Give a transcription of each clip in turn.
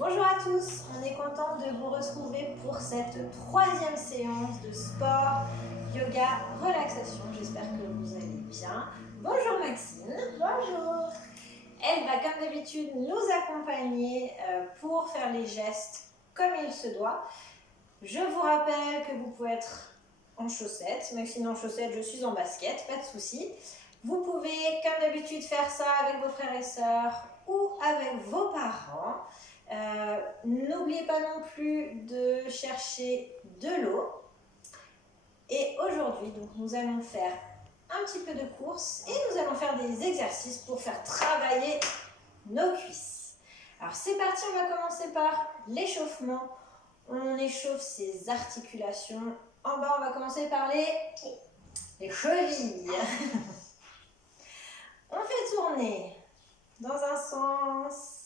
Bonjour à tous, on est content de vous retrouver pour cette troisième séance de sport, yoga, relaxation. J'espère que vous allez bien. Bonjour Maxine. Bonjour. Elle va comme d'habitude nous accompagner pour faire les gestes comme il se doit. Je vous rappelle que vous pouvez être en chaussettes. Maxine en chaussettes, je suis en basket, pas de souci. Vous pouvez comme d'habitude faire ça avec vos frères et sœurs ou avec vos parents. N'oubliez pas non plus de chercher de l'eau. Et aujourd'hui, donc, nous allons faire un petit peu de course et nous allons faire des exercices pour faire travailler nos cuisses. Alors c'est parti, on va commencer par l'échauffement. On échauffe ses articulations. En bas, on va commencer par les chevilles. On fait tourner dans un sens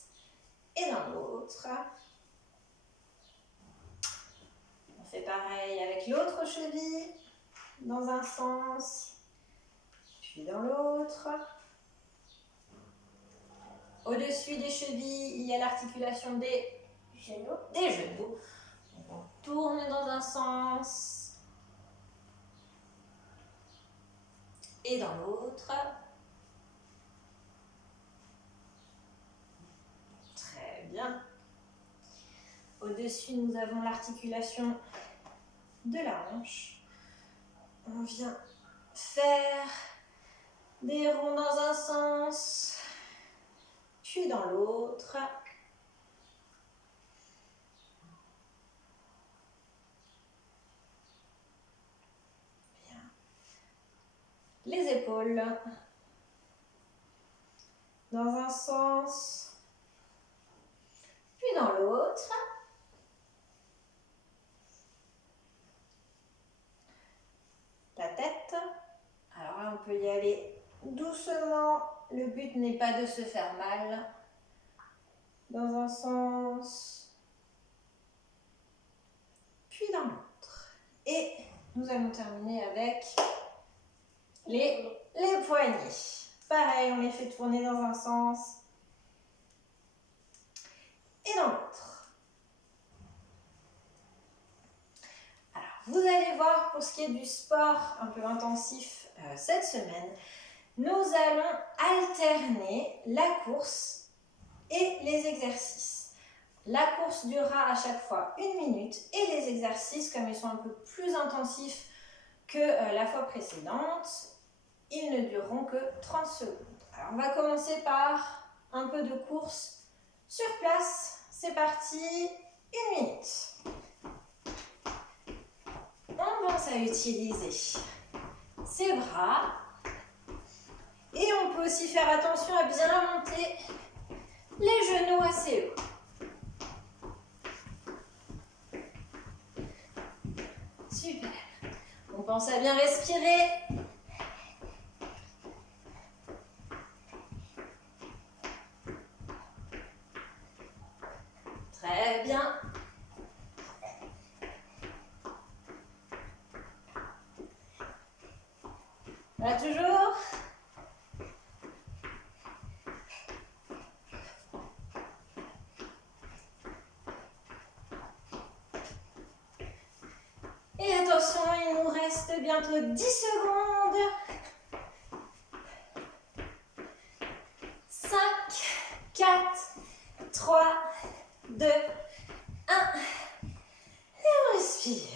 et dans l'autre. On fait pareil avec l'autre cheville, dans un sens, puis dans l'autre. Au-dessus des chevilles, il y a l'articulation des genoux. Donc on tourne dans un sens et dans l'autre. Très bien. Au-dessus, nous avons l'articulation de la hanche. On vient faire des ronds dans un sens, puis dans l'autre. Bien. Les épaules. Dans un sens, puis dans l'autre. La tête. Alors là, on peut y aller doucement. Le but n'est pas de se faire mal. Dans un sens, puis dans l'autre. Et nous allons terminer avec les poignets. Pareil, on les fait tourner dans un sens et dans l'autre. Alors, vous allez voir, pour ce qui est du sport un peu intensif cette semaine, nous allons alterner la course et les exercices. La course durera à chaque fois 1 minute et les exercices, comme ils sont un peu plus intensifs que la fois précédente, ils ne dureront que 30 secondes. Alors, on va commencer par un peu de course sur place. C'est parti, 1 minute. On pense à utiliser ses bras. Et on peut aussi faire attention à bien monter les genoux assez haut. Super. On pense à bien respirer. Très bien. Voilà, toujours. Et attention, il nous reste bientôt 10 secondes. 5, 4, 3, 2, 1. Et on respire.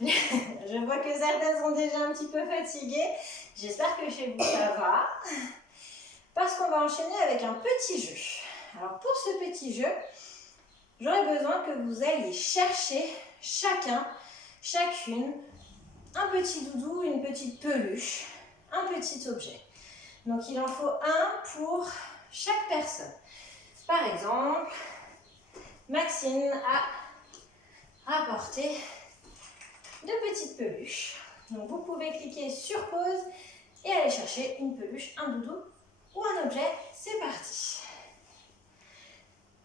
Je vois que certaines sont déjà un petit peu fatiguées. J'espère que chez vous ça va. Parce qu'on va enchaîner avec un petit jeu. Alors pour ce petit jeu, j'aurais besoin que vous alliez chercher chacune, un petit doudou, une petite peluche, un petit objet. Donc il en faut un pour chaque personne. Par exemple, Maxine a rapporté 2 petites peluches. Donc vous pouvez cliquer sur pause et aller chercher une peluche, un doudou ou un objet. C'est parti.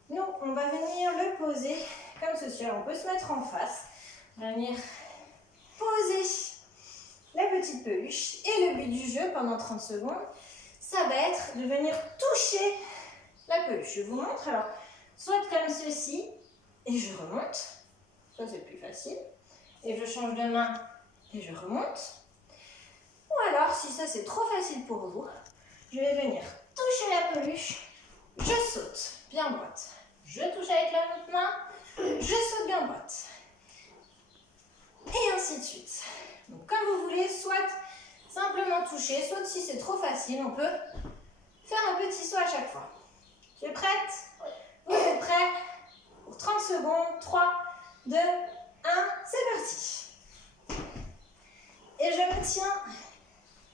Nous, on va venir le poser comme ceci. Alors, on peut se mettre en face. On va venir poser la petite peluche. Et le but du jeu pendant 30 secondes, ça va être de venir toucher la peluche. Je vous montre. Alors, soit comme ceci, et je remonte. Ça, c'est plus facile. Et je change de main et je remonte. Ou alors, si ça c'est trop facile pour vous, je vais venir toucher la peluche, je saute bien droite. Je touche avec la autre main, je saute bien droite. Et ainsi de suite. Donc, comme vous voulez, soit simplement toucher, soit si c'est trop facile, on peut faire un petit saut à chaque fois. Tu es prête? Vous êtes prêts? Pour 30 secondes, 3, 2, 1, c'est parti. Et je me tiens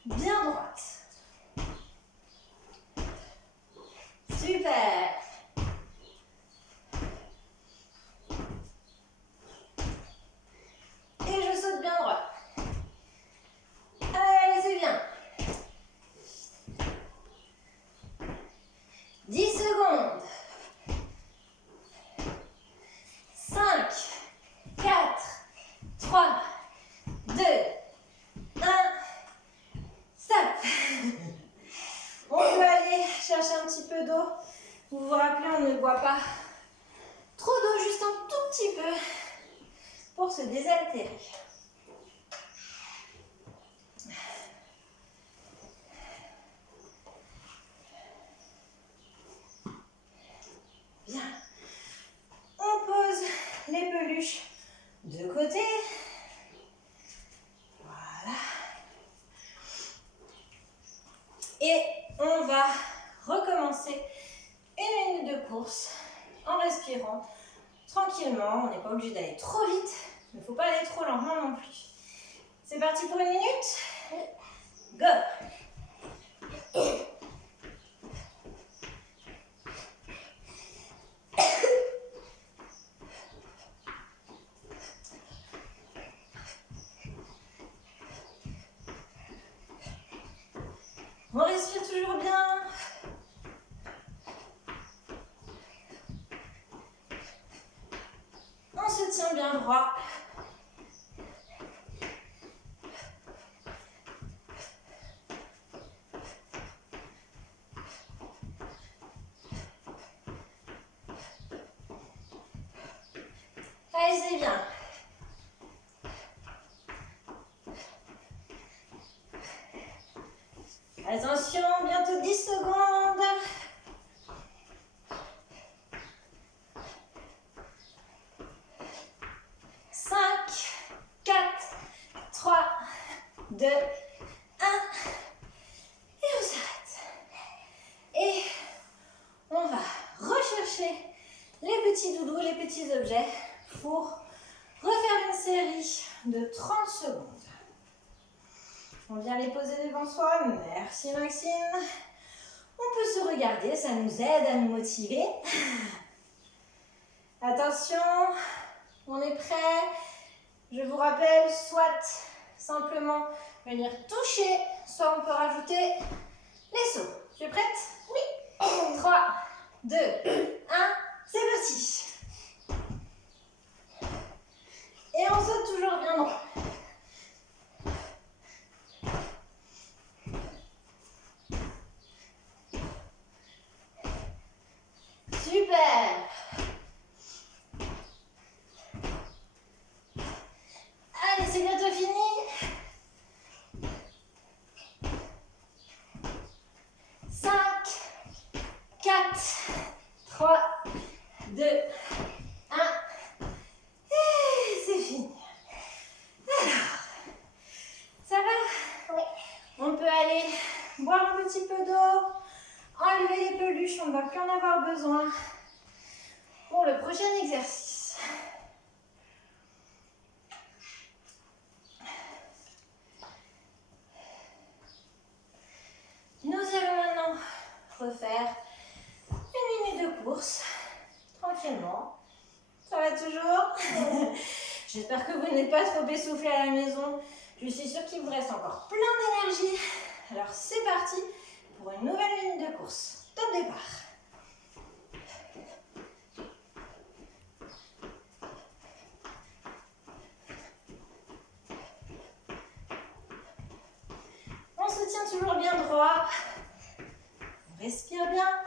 bien droite. Super. Et je saute bien droit. Allez, c'est bien. 10 secondes. 5, 4, 3, 2, 1. Stop. On peut aller chercher un petit peu d'eau. Vous vous rappelez, on ne boit pas trop d'eau, juste un tout petit peu pour se désaltérer. Bien. On pose les peluches de côté. Voilà. Et on va recommencer une minute de course en respirant tranquillement. On n'est pas obligé d'aller trop vite, mais il ne faut pas aller trop lentement non plus. C'est parti pour une minute? Go! On respire toujours bien. On se tient bien droit. Allez, c'est bien. Attention, bientôt 10 secondes. 5, 4, 3, 2, 1. Et on s'arrête. Et on va rechercher les petits doudous, les petits objets pour refaire une série de 30 secondes. On vient les poser devant soi. Merci Maxime. On peut se regarder, ça nous aide à nous motiver. Attention, on est prêt. Je vous rappelle, soit simplement venir toucher, soit on peut rajouter les sauts. Tu es prête? Oui. 3, 2, 1, c'est parti. Et on saute toujours bien droit. Super. Allez, c'est bientôt fini. 5, 4, 3, 2, 1. Et c'est fini. Alors, ça va? Oui. On peut aller boire un petit peu d'eau, enlever les peluches, on ne va plus en avoir besoin pour le prochain exercice. Nous allons maintenant refaire une minute de course, tranquillement. Ça va toujours? J'espère que vous n'êtes pas trop essoufflé à la maison. Je suis sûre qu'il vous reste encore plein d'énergie. Alors c'est parti pour une nouvelle minute de course. Top départ. On se tient toujours bien droit. On respire bien.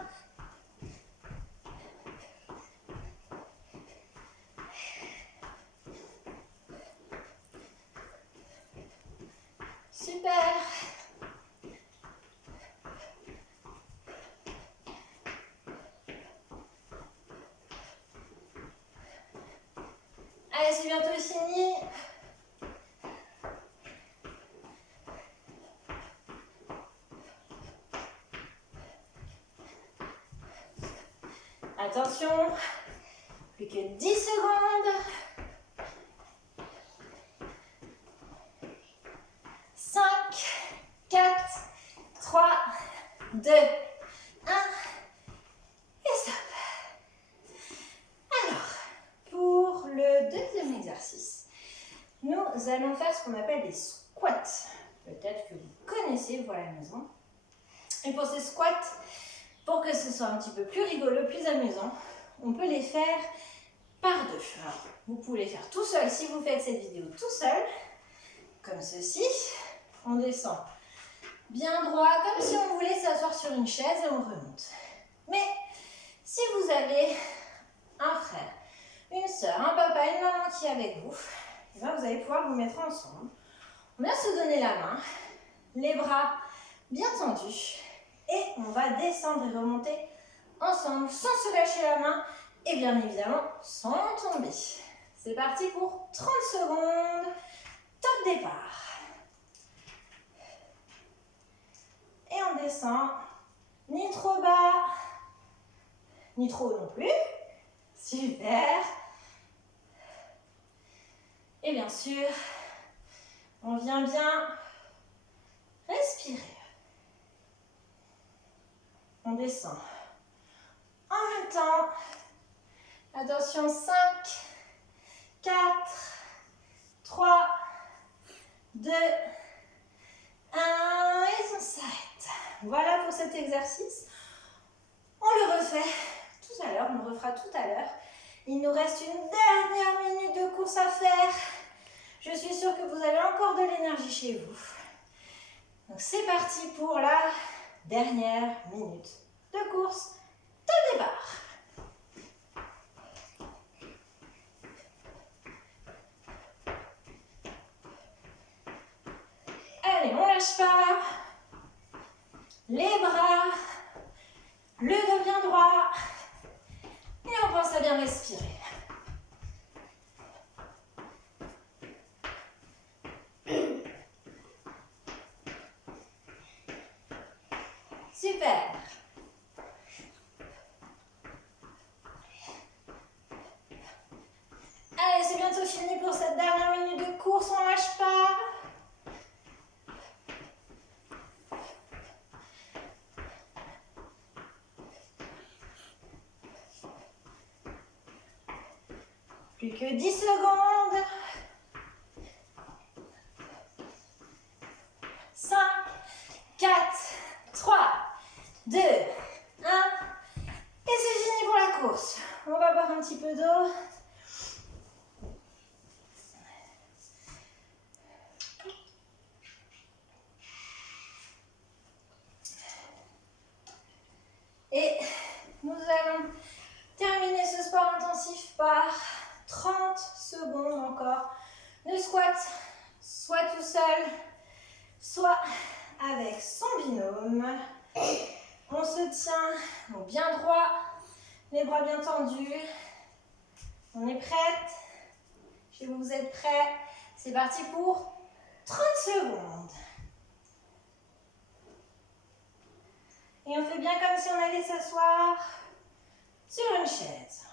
Allez, c'est bientôt fini. Attention, plus que 10 secondes. 5, 4, 3, 2, 1. Et stop. Alors, pour le deuxième exercice, nous allons faire ce qu'on appelle des squats. Peut-être que vous connaissez, vous à la maison. Et pour ces squats, pour que ce soit un petit peu plus rigolo, plus amusant, on peut les faire par deux. Alors, vous pouvez les faire tout seul si vous faites cette vidéo tout seul, comme ceci. On descend bien droit, comme si on voulait s'asseoir sur une chaise et on remonte. Mais si vous avez un frère, une soeur, un papa, une maman qui est avec vous, et bien vous allez pouvoir vous mettre ensemble. On vient se donner la main, les bras bien tendus, et on va descendre et remonter ensemble sans se lâcher la main et bien évidemment sans tomber. C'est parti pour 30 secondes. Top départ. Et on descend, ni trop bas, ni trop haut non plus. Super. Et bien sûr, on vient bien respirer. On descend. En même temps, attention, 5, 4, 3, 2, 1, et on s'arrête. Voilà pour cet exercice. On le refait tout à l'heure, on le refera tout à l'heure. Il nous reste une dernière minute de course à faire. Je suis sûre que vous avez encore de l'énergie chez vous. Donc c'est parti pour la dernière minute de course. Top départ. Allez, on lâche pas. Les bras, le dos bien droit. Et on pense à bien respirer. Super. Allez, c'est bientôt fini pour cette dernière minute de course, on lâche pas. Plus que 10 secondes. 5, 4, 3, 2, 1. Et c'est fini pour la course. On va boire un petit peu d'eau. Et nous allons terminer ce sport intensif par 30 secondes encore de squat, soit tout seul, soit avec son binôme. On se tient donc bien droit, les bras bien tendus. On est prête? Si vous êtes prêts, c'est parti pour 30 secondes. Et on fait bien comme si on allait s'asseoir sur une chaise.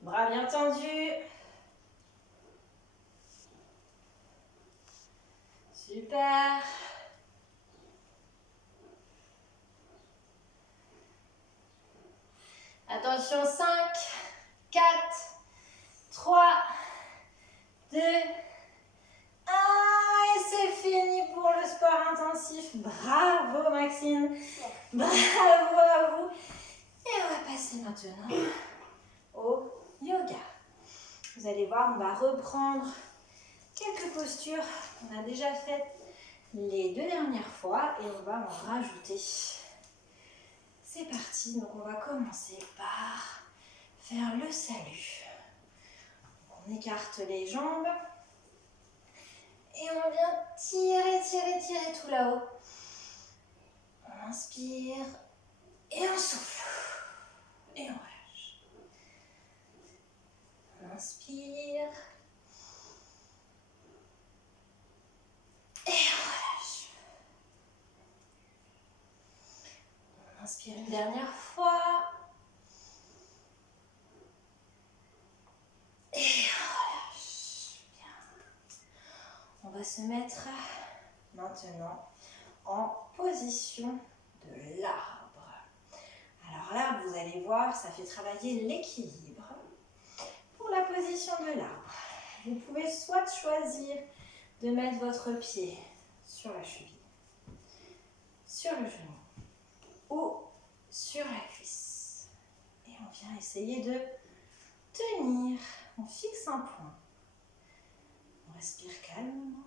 Bras bien tendus. Super. Attention, 5, 4, 3, 2, 1. Et c'est fini pour le sport intensif. Bravo Maxine. Bravo à vous. Et on va passer maintenant au yoga. Vous allez voir, on va reprendre quelques postures qu'on a déjà faites les 2 dernières fois et on va en rajouter. C'est parti, donc on va commencer par faire le salut. On écarte les jambes et on vient tirer, tirer, tirer tout là-haut. On inspire et on souffle. Et on relâche. On inspire. Et on relâche. On inspire une dernière fois. Et on relâche. Bien. On va se mettre maintenant en position de l'arbre. Alors là, vous allez voir, ça fait travailler l'équilibre. Pour la position de l'arbre, vous pouvez soit choisir de mettre votre pied sur la cheville, sur le genou ou sur la cuisse. Et on vient essayer de tenir. On fixe un point. On respire calmement.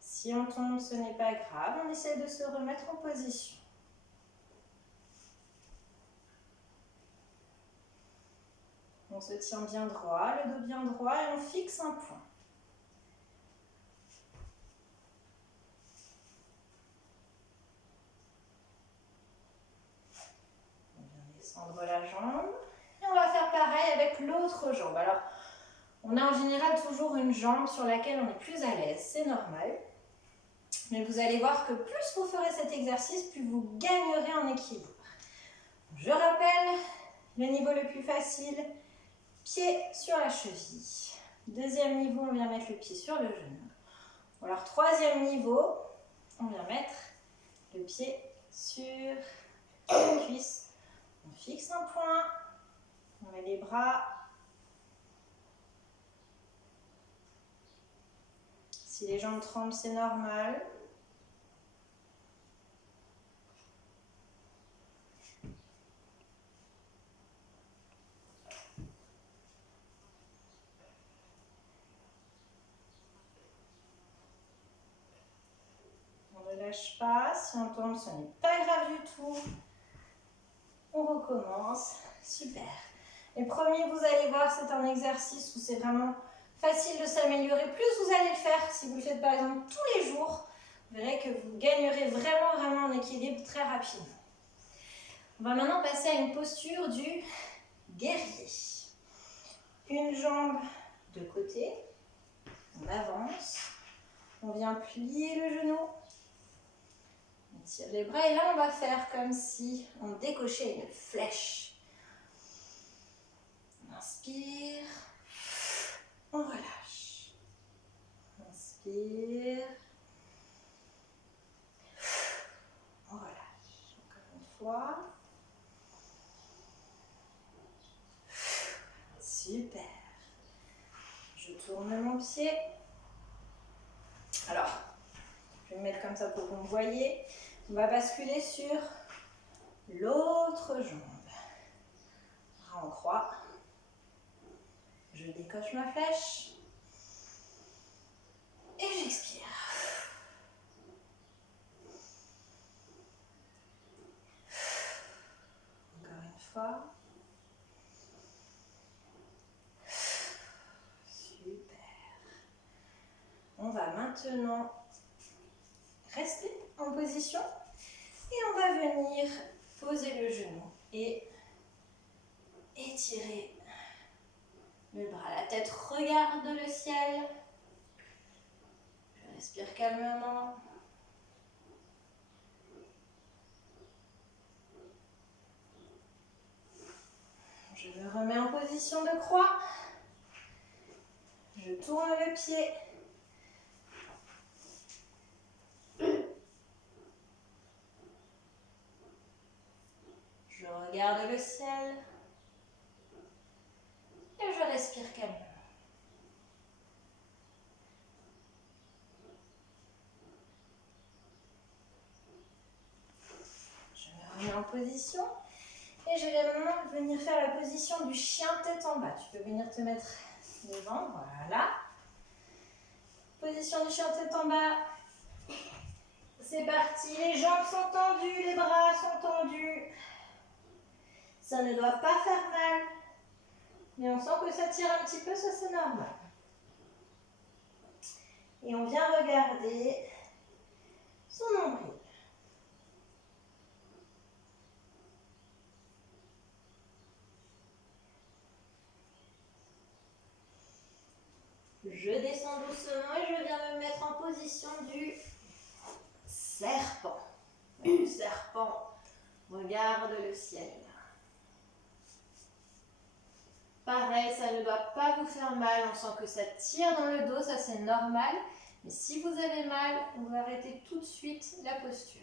Si on tombe, ce n'est pas grave. On essaie de se remettre en position. On se tient bien droit, le dos bien droit et on fixe un point. On vient descendre la jambe et on va faire pareil avec l'autre jambe. Alors, on a en général toujours une jambe sur laquelle on est plus à l'aise, c'est normal. Mais vous allez voir que plus vous ferez cet exercice, plus vous gagnerez en équilibre. Je rappelle, le niveau le plus facile, pied sur la cheville. Deuxième niveau, on vient mettre le pied sur le genou. Alors troisième niveau, on vient mettre le pied sur la cuisse. On fixe un point, on met les bras. Si les jambes tremblent, c'est normal. On ne lâche pas, si on tombe, ce n'est pas grave du tout. On recommence, super. Et promis, vous allez voir, c'est un exercice où c'est vraiment facile de s'améliorer. Plus vous allez le faire, si vous le faites par exemple tous les jours, vous verrez que vous gagnerez vraiment en équilibre très rapidement. On va maintenant passer à une posture du guerrier. Une jambe de côté, on avance, on vient plier le genou. On tire les bras et là on va faire comme si on décochait une flèche. On inspire, on relâche. Inspire, on relâche. Encore une fois. Super. Je tourne mon pied. Alors, je vais me mettre comme ça pour que vous me voyez. On va basculer sur l'autre jambe. Bras en croix. Je décoche ma flèche. Et j'expire. Encore une fois. Super. On va maintenant rester en position et on va venir poser le genou et étirer le bras. La tête regarde le ciel. Je respire calmement. Je me remets en position de croix. Je tourne le pied. Je regarde le ciel. Et je respire calmement. Je me remets en position. Et je vais maintenant venir faire la position du chien tête en bas. Tu peux venir te mettre devant, voilà. Position du chien tête en bas. C'est parti, les jambes sont tendues, les bras sont tendus. Ça ne doit pas faire mal. Mais on sent que ça tire un petit peu, ça c'est normal. Et on vient regarder son nombril. Je descends doucement et je viens me mettre en position du serpent. Le serpent regarde le ciel. Pareil, ça ne doit pas vous faire mal. On sent que ça tire dans le dos, ça c'est normal. Mais si vous avez mal, vous arrêtez tout de suite la posture.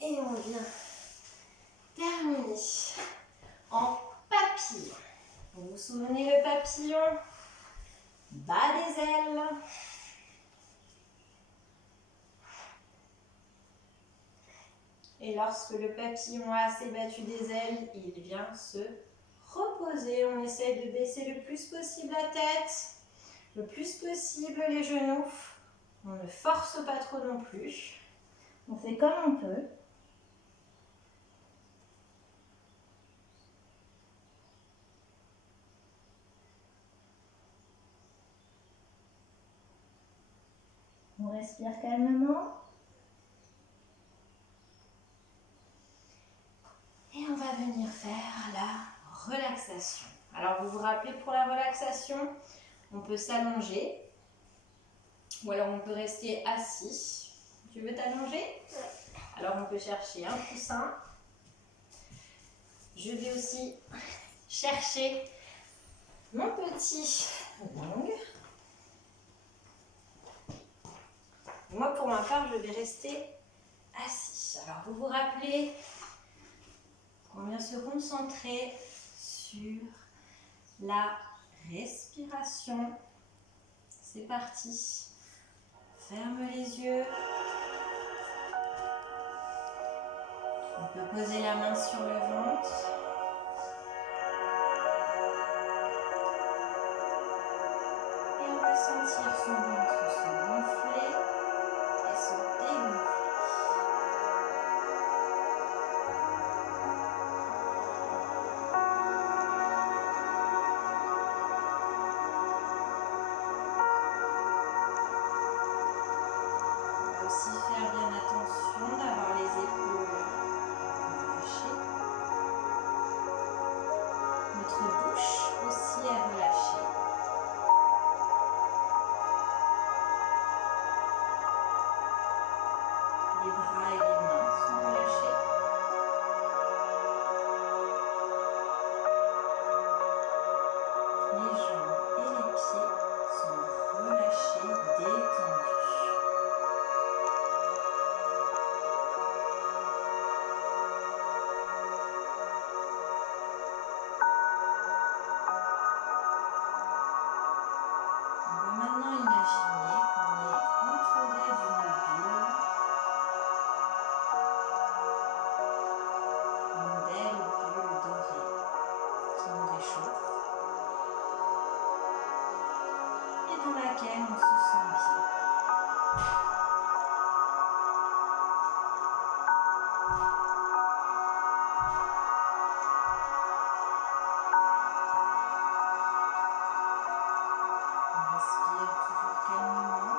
Et on vient terminer en papillon. Vous vous souvenez le papillon? Bas des ailes. Et lorsque le papillon a assez battu des ailes, il vient se reposer. On essaye de baisser le plus possible la tête, le plus possible les genoux. On ne force pas trop non plus. On fait comme on peut. On respire calmement. Et on va venir faire la relaxation. Alors vous vous rappelez, pour la relaxation, on peut s'allonger ou alors on peut rester assis. Tu veux t'allonger? Oui. Alors on peut chercher un coussin. Je vais aussi chercher mon petit gong. Moi pour ma part, je vais rester assis. Alors vous vous rappelez, on vient se concentrer sur la respiration. C'est parti. Ferme les yeux. On peut poser la main sur le ventre. Et on va sentir son ventre se gonfler et se dégonfler. On va aussi faire bien attention d'avoir les épaules relâchées. Notre bouche aussi est relâchée. Les bras et les mains sont relâchés. Les jambes et les pieds sont relâchés, détendus. On va maintenant imaginer qu'on est entouré d'une bulle, une belle bulle dorée qui nous réchauffe et dans laquelle on se sent bien. On respire toujours calmement.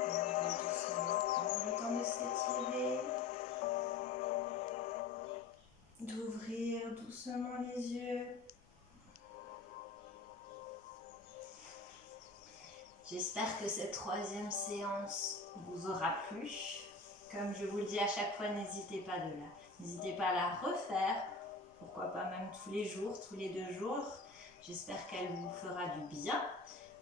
On va doucement prendre le temps de s'étirer, d'ouvrir doucement les yeux. J'espère que cette troisième séance vous aura plu. Comme je vous le dis à chaque fois, n'hésitez pas à la refaire. Pourquoi pas même tous les jours, tous les 2 jours. J'espère qu'elle vous fera du bien.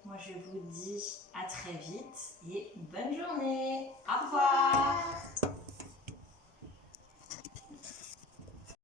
Moi, je vous dis à très vite et bonne journée. Au revoir.